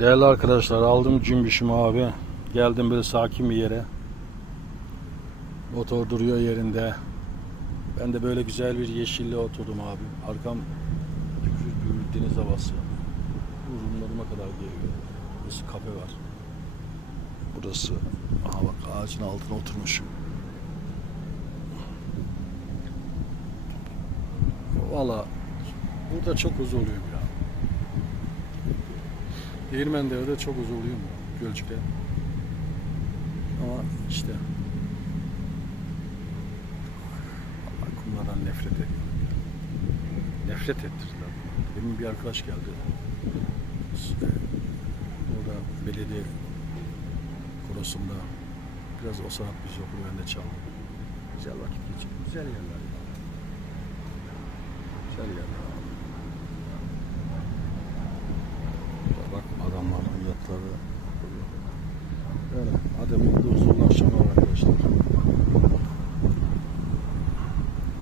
Değerli arkadaşlar aldım cümbüşümü abi. Geldim böyle sakin bir yere. Motor duruyor yerinde. Ben de böyle güzel bir yeşilliğe oturdum abi. Arkam gür deniz havası. Burunlarıma kadar geliyor. Burası kafe var. Burası. Aha bak ağacın altına oturmuşum. Valla burada çok huzurluyum. Değirmendere'de çok huzurluyum Gölcük'te. Ama işte Allah kumlardan nefret ediyorum. Nefret ettirdiler. Benim bir arkadaş geldi. İşte orada belediye korosunda biraz o sanat müziği okulu ben de çaldım. Güzel vakit geçirdim. Güzel yerler. Güzel yerler. Bak adamların yatları. Böyle. Hadi